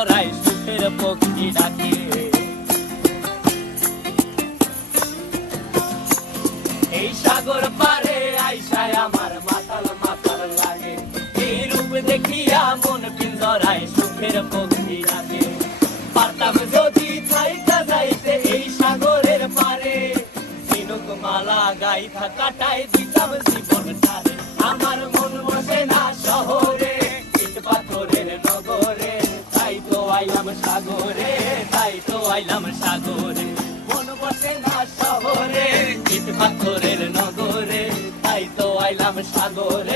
পিঞ্জরায় সুখের পক্ষী ডাকে। এই সাগর পারে আইসায় আমার মাতাল মাতাল লাগে, এই রূপ দেখিয়া মন পিঞ্জরায় সুখের পক্ষী ডাকে। পারতাম যদি থাইকা যাইতে এই সাগরের পারে, ঝিনুক মালা গাইথা কাটাই দিতাম জীবনটারে। আমার মন বসে না শহরে, ইট পাথরের নগরে, তাই তো আইলাম সাগরে, তাই তো আইলাম সাগরে। মন বসে না শহরে, ইট পাথরের নগরে, তাই তো আইলাম সাগরে।